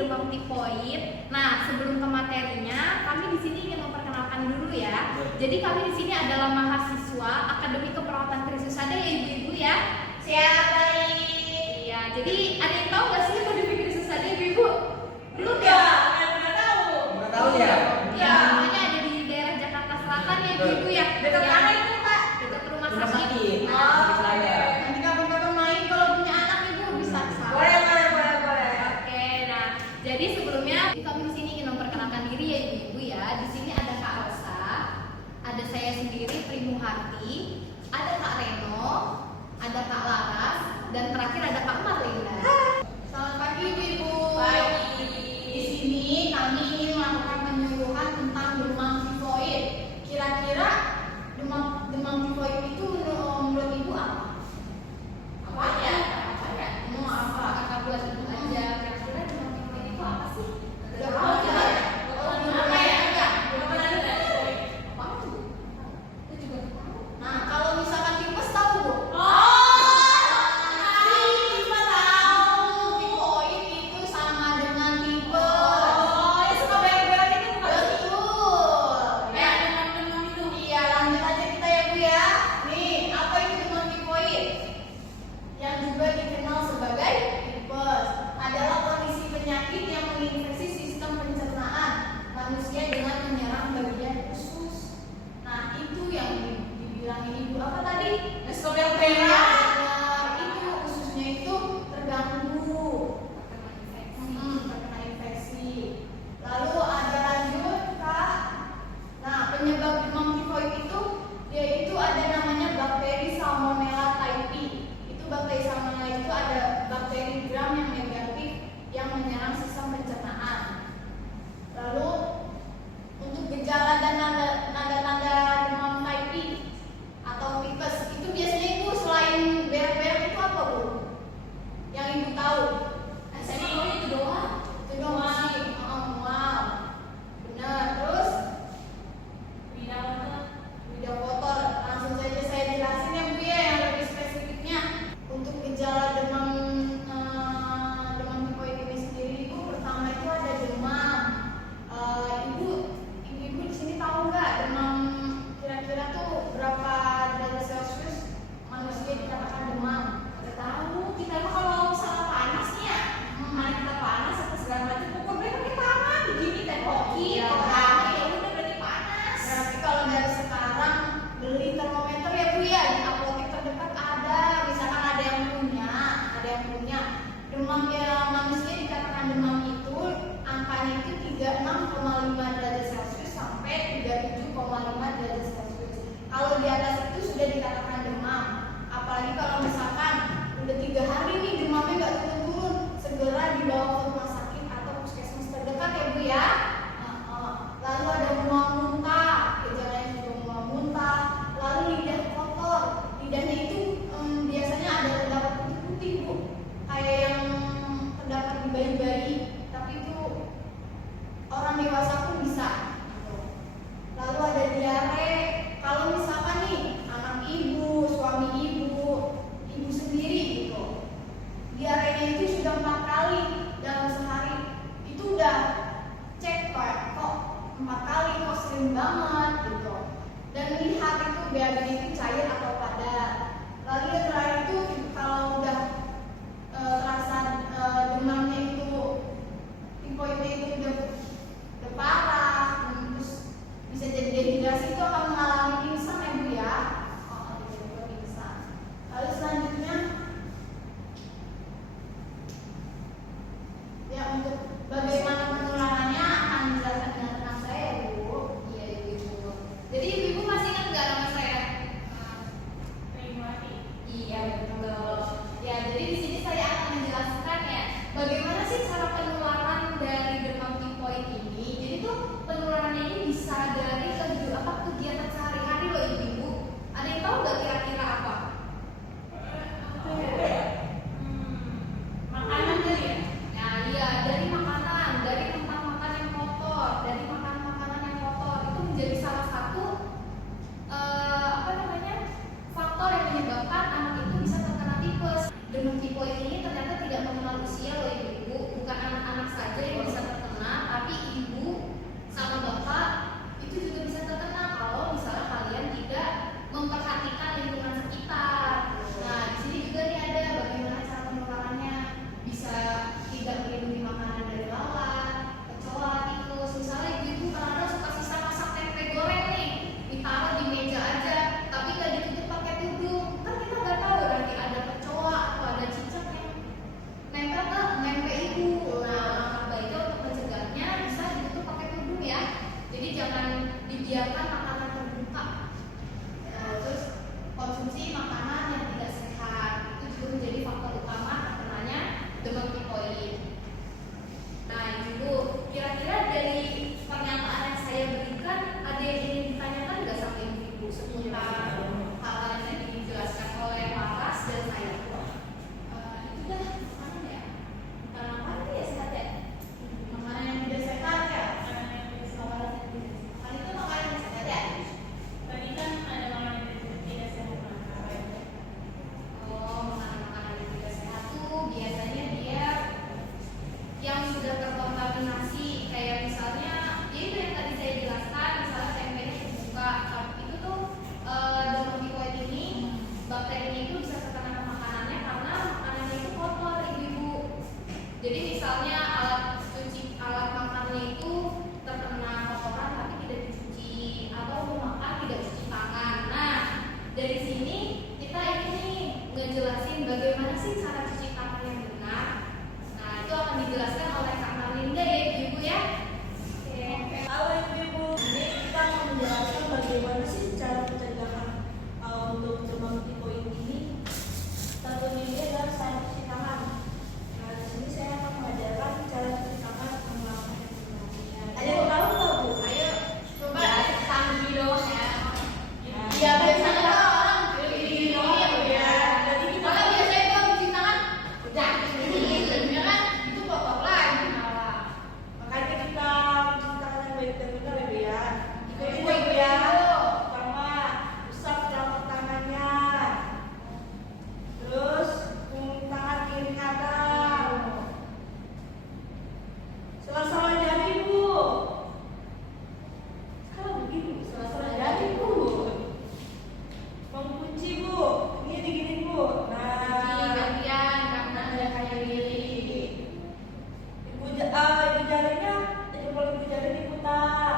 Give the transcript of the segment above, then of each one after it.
demam tifoid. Nah, sebelum ke materinya, kami di sini ingin memperkenalkan dulu ya. Jadi kami di sini adalah mahasiswa Akademi Keperawatan Krisusada ya ibu-ibu ya. Siapa ini? Iya, jadi ada yang tahu nggak sih Akademi Krisusada ibu-ibu? Belum Ya, ya? nggak tahu. Nggak tahu ya? Ya, namanya ada di daerah Jakarta Selatan ya ibu-ibu ya. Dekat Ya, mana itu, Kak? dekat rumah Rumah sakit. sakit. Oh, Selada. Nanti kapan-kapan main kalau punya anak ibu bisa ke sana. Boleh. Oke, nah jadi sebelumnya kami di sini ingin memperkenalkan diri ya ibu-ibu ya. Di sini ada Kak Rosa, ada saya sendiri Primuharti, ada Kak Reno, ada Kak Laras, dan terakhir ada Kak Marlinda. Selamat pagi ibu-ibu. Pagi. Di sini kami ingin melakukan penyuluhan tentang demam tifoid. Kira-kira demam tifoid itu menurut ibu apa? Apa ya? Mau apa? Kakak buat ibu aja. Kira-kira demam tifoid itu apa sih? Udah tahu ya? Apa ya? Belum pernah dengar. Apa tuh? Aku juga nggak tahu. Nah, kalau misalkan tipes tahu bu? Tifoid itu sama dengan tipes. Ya suka berak-berak itu bukan? Betul. Ya, demam-demam itu. Iya, lanjut aja kita ya bu ya. Nih, apa itu demam tifoid? Yang juga dikenal sebagai tipes adalah kondisi penyakit yang menginfeksi sistem pencernaan manusia dengan menyerang bagian usus. Nah, itu yang dibilangin ibu apa tadi? Suka berak-berak. Benar, itu ususnya itu terganggu, terkena infeksi. Lalu ada lanjut kak. Nah, penyebab demam tifoid itu yaitu ada namanya bakteri Salmonella typhi. Itu bakteri Salmonella itu ada bakteri gram yang negatif yang menyerang sistem pencernaan. Lalu untuk gejala dan tanda-tanda demam typhi atau tipes itu biasanya ibu selain berak-berak itu apa bu? Yang ibu tahu? Itu doang. Itu doang sih. Mual. Benar. Terus lidah kotor. Langsung saja saya jelasin ya bu ya yang lebih spesifiknya. Untuk gejala demam tifoid ini sendiri ibu pertama itu ada demam. Ibu di sini tahu nggak demam kira-kira tuh berapa derajat Celcius manusia dikatakan demam? Udah tahu. Kita mah kalau misalnya panas nih ya, mana kita panas atau segala macam, pokoknya pakai tangan begini dan hoki, Iya. ya udah berarti panas. Berarti kalau dari sekarang beli termometer ya bu ya di apotek terdekat ada. Misalkan ada yang punya demam ya manusia dikatakan demam itu angkanya itu 36,5 derajat Celcius sampai 37,5 derajat Celcius. Kalau di atas itu sudah dikatakan demam. Apalagi kalau misalkan udah 3 hari nih demamnya nggak turun-turun, segera dibawa ke rumah sakit atau puskesmas terdekat ya bu ya. Lalu ada mual muntah, gejalanya juga mual muntah. Lalu lidah kotor, lidahnya itu biasanya ada terdapat putih-putih bu, kayak yang terdapat di bayi-bayi, tapi itu orang dewasa pun bisa. Lalu ada diare. Kalau misalkan nih anak ibu, suami ibu sendiri gitu, diarenya itu sudah 4 kali dalam sehari, itu udah cek kok 4 kali kok sering banget gitu. Dan lihat itu BAB-nya itu cair atau padat. Lalu yang terakhir itu kalau udah terasa demamnya itu tifoidnya itu udah parah, terus bisa jadi dehidrasi, itu akan mengalami pingsan ya bu ya. Bisa pingsan. Lalu selanjutnya ya untuk bagaimana penularannya akan dijelaskan dengan tenang saya ya bu. Iya ibu. Jadi ibu masih ingat nggak nama saya? Iya betul. Ya jadi di sini saya akan menjelaskan ya bagaimana sih cara penularan dari demam tifoid ini. Jadi tuh penularannya ini bisa dari kegiatan sehari-hari loh ibu. Ada yang tahu nggak kira-kira apa? Makanan kali ya? Nah iya dari makanan kontaminasi kayak misalnya ya itu yang tadi saya jelaskan, misalnya tempenya terbuka, itu tuh Dermaticoid ini bakterinya itu bisa terkena ke makanannya karena makanannya itu kotor ibu-ibu. Jadi misalnya alat makannya itu terkena kotoran tapi tidak dicuci, atau makan tidak cuci tangan. Nah dari sini kita ini ngejelasin bagaimana sih cara cuci tangan yang benar. Nah itu akan dijelaskan oleh Kak Marlinda ya ibu ya. Oke. Halo ibu-ibu, ini kita mau menjelaskan bagaimana sih cara pencegahan untuk dermaticoid ini. Tentunya ini adalah cara cuci tangan. Nah di sini saya akan mengajarkan cara cuci tangan menggunakan hand sanitizer. Ada yang tahu nggak bu? Ayo coba sambil dong ya. Nah, Iya biasanya kan orang Jadi ya. Jadi kita Kalau biasanya kalau cuci tangan udah ini ya kan itu kotor lagi malah. makanya kita cuci tangan yang baik dan benar ya bu ya. Ikutin Ibu, ya bu ya. ibu. Pertama, usap telapak tangannya. Terus tangan kiri kanan. Sela-sela jari bu. Kalau begini sela-sela jari bu. Mengunci bu. Ini digini bu. Nah, Gantian karena ada kayak gini. ibu jarinya, jempol ibu jari diputar.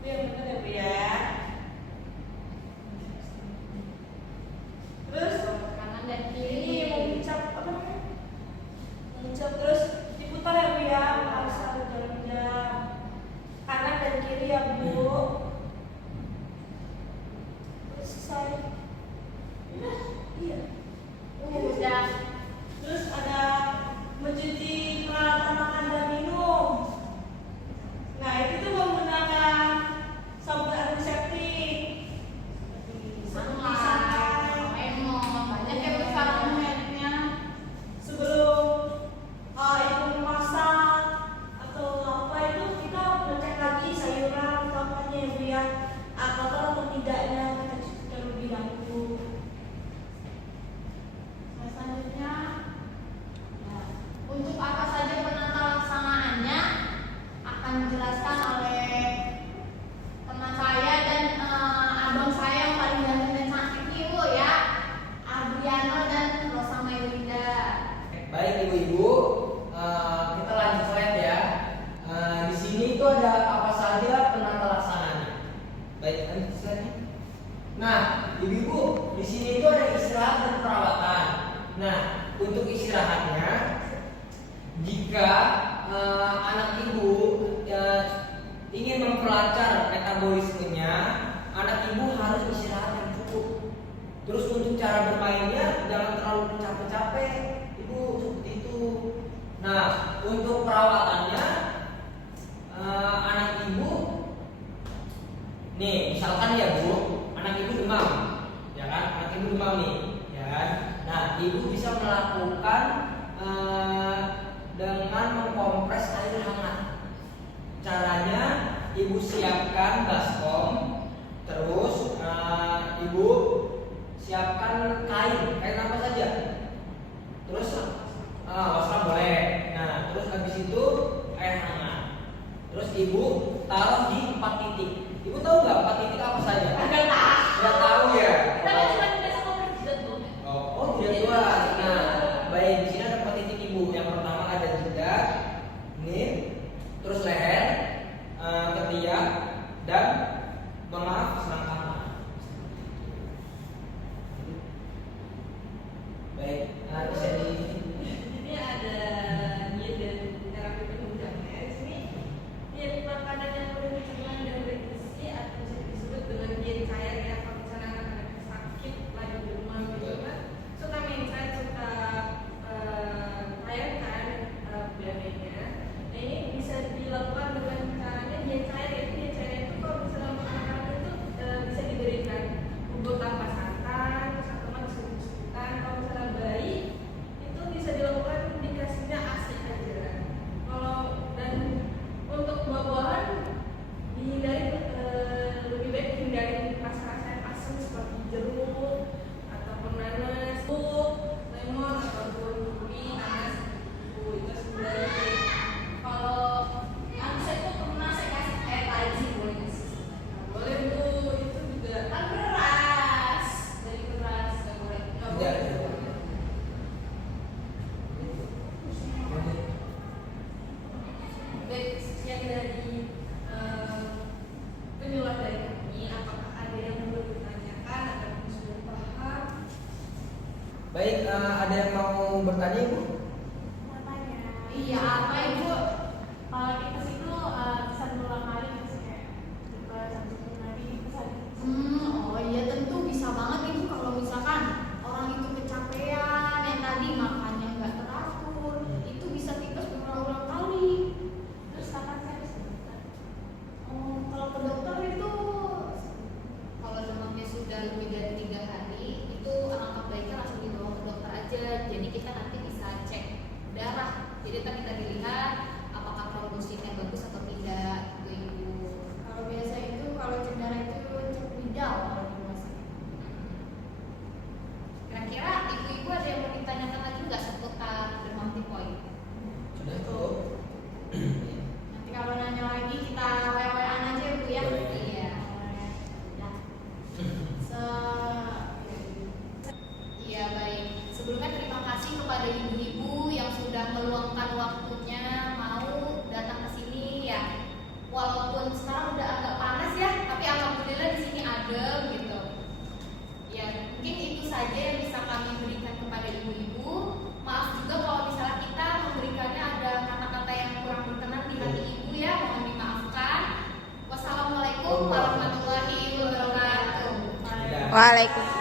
Itu yang benar ya bu ya. Terus Kanan dan ini kiri. mengucap apa namanya? Mengucap terus diputar ya bu ya, harus satu jam kanan dan kiri ya bu. Terus selesai. Iya. Udah. Terus ada mencuci peralatan makan dan minum. Nah itu tuh menggunakan sabun antiseptik. Sama Sampai memang banyak ya sekarang mereknya. sebelum ibu memasak atau apa itu kita ngecek lagi sayuran atau apanya ya bu ya, kotor atau tidaknya kita cuci terlebih dahulu. Nah, selanjutnya untuk apa saja penata laksanaannya akan dijelaskan oleh teman saya dan abang saya yang paling ganteng dan cantik nih bu ya, Adriano dan Rosa Melinda. Baik ibu-ibu, kita lanjut slide ya. Di sini itu ada apa saja penata laksananya. Baik, lanjut slide-nya. Nah, ibu-ibu, di sini itu ada istirahat dan perawatan. Nah, untuk istirahatnya, jika anak ibu ingin memperlancar metabolismenya, anak ibu harus istirahat yang cukup. Terus untuk cara bermainnya jangan terlalu capek-capek, ibu, seperti itu. Nah, untuk perawatannya anak ibu, nih misalkan ya bu, anak ibu demam, ya kan? Anak ibu demam nih, ya kan? Nah, ibu bisa melakukan dengan mengkompres air hangat. Caranya ibu siapkan baskom, terus ibu siapkan kain apa saja. Terus wasra boleh. Nah, terus habis itu air hangat. Terus ibu taruh di 4 titik. Ibu tahu nggak 4 titik apa saja? Agak tak. Nggak tahu ya? Kita kan cuma biasa ngobrol jidat bu. Oh, tidak jelas. Nah, baik, di sini ada 4 titik ibu. Yang pertama ada jidat, ini, terus leher, ketiak, dan selangkangan. Baik, bisa di Ini ada diet dan terapi penunjangnya. Di sini diet makanan yang bernutrisi dan bergizi atau bisa disebut dengan diet cair ya. Kalau misalnya anak sakit lagi demam gitu kan, suka mencret, suka cair kan biasanya. Nah ini bisa dilakukan dengan caranya diet cair. Yaitu diet cair itu kalau misalnya makanan itu bisa diberikan bubur tanpa santan, terus atau disebut-sebutkan. Kalau misalnya bayi itu bisa dilakukan dikasihnya ASI aja. Kalau dan untuk buah-buahan dihindari, lebih baik hindari rasa-rasa yang asam seperti jeruk ataupun nanas, lemon ataupun kiwi, nanas itu sebenarnya. Kalau selain dari penyuluhan dari kami, apakah ada yang perlu ditanyakan atau sudah paham? Baik, ada yang mau bertanya Ibu? Iya, apa Ibu? Kalau di kelas itu pesan berulang kali gitu sih, kayak tipe satu nanti pesan. Oh iya tentu bisa banget Ibu kalau misalkan orang itu kecapean yang tadi makannya nggak teratur, itu bisa tipes berulang-ulang kali. Terus kapan sih harus ke dokter? Oh, kalau ke dokter itu Kalau demamnya sudah lebih dari 3 hari, itu alangkah baiknya langsung dibawa ke dokter aja. Jadi kita nanti bisa cek darah. Jadi ntar kita dilihat apakah trombositnya bagus atau tidak, gitu Ibu. kalau biasa itu kalau cedera itu cek bidal kalau di rumah sakit. Kira-kira ibu-ibu ada yang mau ditanyakan lagi nggak seputar demam tipoid? Sudah cukup. Nanti kalau nanya lagi kita WA-an aja ya Bu ya. Boleh. Iya. Ya. Se Iya baik. Sebelumnya terima kasih kepada ibu-ibu yang sudah meluangkan waktunya mau datang ke sini ya. Walaupun sekarang udah agak panas ya, tapi alhamdulillah di sini adem gitu. Ya mungkin itu saja yang bisa kami berikan kepada ibu-ibu. Maaf juga kalau misalnya kita memberikannya ada kata-kata yang kurang berkenan di hati ibu ya, mohon dimaafkan. Wassalamualaikum warahmatullahi wabarakatuh. Sudah. Waalaikumsalam.